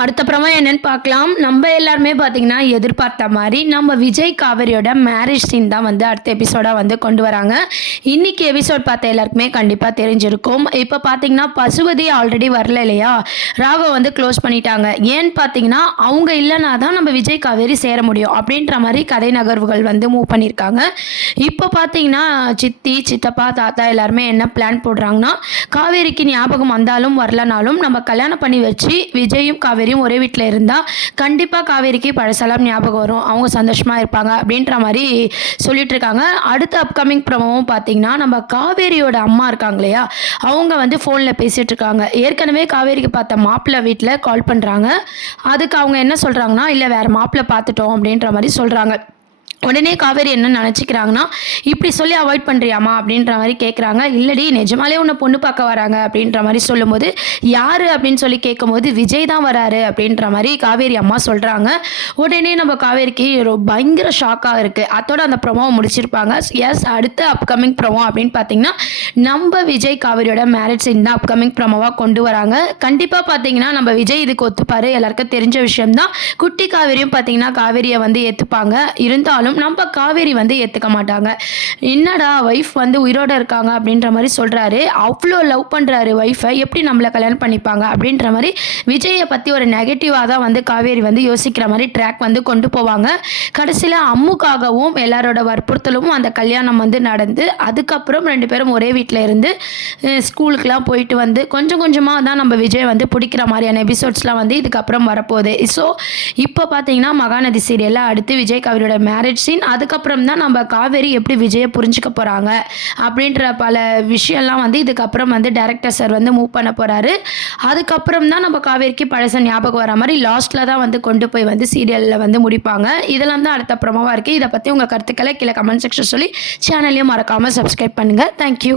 அடுத்த ப்ரோமோ என்னன்னு பார்க்கலாம். நம்ம எல்லாருமே பார்த்தீங்கன்னா, எதிர்பார்த்த மாரி நம்ம விஜய், காவேரியோட மேரேஜ் சீன் தான் வந்து அடுத்த எபிசோடா வந்து கொண்டு வராங்க. இன்னைக்கு எபிசோட் பார்த்த எல்லாருக்குமே கண்டிப்பா தெரிஞ்சிருக்கும். இப்ப பார்த்தீங்கன்னா, பசுபதி ஆல்ரெடி வரல இல்லையா? ராகவ் வந்து க்ளோஸ் பண்ணிட்டாங்க. ஏன்னு பார்த்தீங்கன்னா, அவங்க இல்லனா தான் நம்ம விஜய், காவேரி சேர முடியும். அப்படின்ற மாரி கதை நகர்வுகள் வந்து மூவ் பண்ணியிருக்காங்க. இப்போ பார்த்தீங்கன்னா, சித்தி, சித்தப்பா, தாத்தா எல்லாருமே என்ன பிளான் போடுறாங்கன்னா, காவேரிக்கு ஞாபகம் வந்தாலும் வரலனாலும் நம்ம கல்யாணம் பண்ணி வச்சு விஜயும், காவேரியும் ஒரே வீட்டில் இருந்தால் கண்டிப்பாக காவேரிக்கு பழசெல்லாம் ஞாபகம் வரும், அவங்க சந்தோஷமாக இருப்பாங்க அப்படின்ற மாதிரி சொல்லிட்டு இருக்காங்க. அடுத்த அப்கமிங் ப்ரோமோவும் பார்த்தீங்கன்னா, நம்ம காவேரியோட அம்மா இருக்காங்க இல்லையா, அவங்க வந்து ஃபோனில் பேசிகிட்டு இருக்காங்க. ஏற்கனவே காவேரிக்கு பார்த்த மாப்பிள்ளை வீட்டில் கால் பண்ணுறாங்க. அதுக்கு அவங்க என்ன சொல்கிறாங்கன்னா, இல்லை வேறு மாப்பிள்ளை பார்த்துட்டோம் அப்படின்ற மாதிரி சொல்கிறாங்க. உடனே காவேரி என்ன நினச்சிக்கிறாங்கன்னா, இப்படி சொல்லி அவாய்ட் பண்ணுறியாமா அப்படின்ற மாதிரி கேட்குறாங்க. இல்லடி நிஜமாலே உன்னை பொண்ணு பார்க்க வராங்க அப்படின்ற மாதிரி சொல்லும்போது, யார் அப்படின்னு சொல்லி கேட்கும்போது விஜய் தான் வராரு அப்படின்ற மாதிரி காவேரி அம்மா சொல்கிறாங்க. உடனே நம்ம காவேரிக்கு பயங்கர ஷாக்காக இருக்குது. அதோட அந்த ப்ரோமோவை முடிச்சிருப்பாங்க. எஸ், அடுத்த அப்கமிங் ப்ரோமோ அப்படின்னு பார்த்தீங்கன்னா, நம்ம விஜய் காவேரியோட மேரேஜ் சீன் தான் அப்கமிங் ப்ரோமோவாக கொண்டு வராங்க. கண்டிப்பாக பார்த்தீங்கன்னா நம்ம விஜய் இதுக்கு ஒத்துப்பாரு, எல்லாருக்கும் தெரிஞ்ச விஷயம்தான். குட்டி காவேரியும் பார்த்தீங்கன்னா காவேரியை வந்து ஏற்றுப்பாங்க. இருந்தாலும் நம்ம காவேரி வந்து ஏற்றுக்க மாட்டாங்க. என்னடா ஒய்ஃப் வந்து உயிரோட இருக்காங்க அப்படின்ற மாதிரி சொல்கிறாரு. அவ்வளோ லவ் பண்ணுறாரு ஒய்ஃபை, எப்படி நம்மளை கல்யாணம் பண்ணிப்பாங்க அப்படின்ற மாதிரி விஜயை பற்றி ஒரு நெகட்டிவாக தான் வந்து காவேரி வந்து யோசிக்கிற மாதிரி ட்ராக் வந்து கொண்டு போவாங்க. கடைசியில் அம்முக்காகவும் எல்லாரோட வற்புறுத்தலும் அந்த கல்யாணம் வந்து நடந்து, அதுக்கப்புறம் 2 பேரும் ஒரே வீட்டில் இருந்து ஸ்கூலுக்குலாம் போயிட்டு வந்து கொஞ்சம் கொஞ்சமாக தான் நம்ம விஜய் வந்து பிடிக்கிற மாதிரியான எபிசோட்ஸ்லாம் வந்து இதுக்கப்புறம் வரப்போகுது. ஸோ இப்போ பார்த்தீங்கன்னா, மகாநதி சீரியலில் அடுத்து விஜய் காவேரியோட மேரேஜ் சீன், அதுக்கப்புறம் தான் நம்ம காவேரி எப்படி விஜயை புரிஞ்சுக்க போகிறாங்க அப்படின்ற பல விஷயம்லாம் வந்து இதுக்கப்புறம் வந்து டைரக்டர் சார் வந்து மூவ் பண்ண போகிறாரு. அதுக்கப்புறம் தான் நம்ம காவேரிக்கு பழச ஞாபகம் வர மாதிரி லாஸ்ட்டில் தான் வந்து கொண்டு போய் வந்து சீரியலில் வந்து முடிப்பாங்க. இதெல்லாம் தான் அடுத்த ப்ரோமோவாக இருக்குது. இதை பற்றி உங்கள் கருத்துக்களை கீழே கமெண்ட் செக்ஷன் சொல்லி சேனலையும் மறக்காமல் சப்ஸ்கிரைப் பண்ணுங்கள். தேங்க்யூ.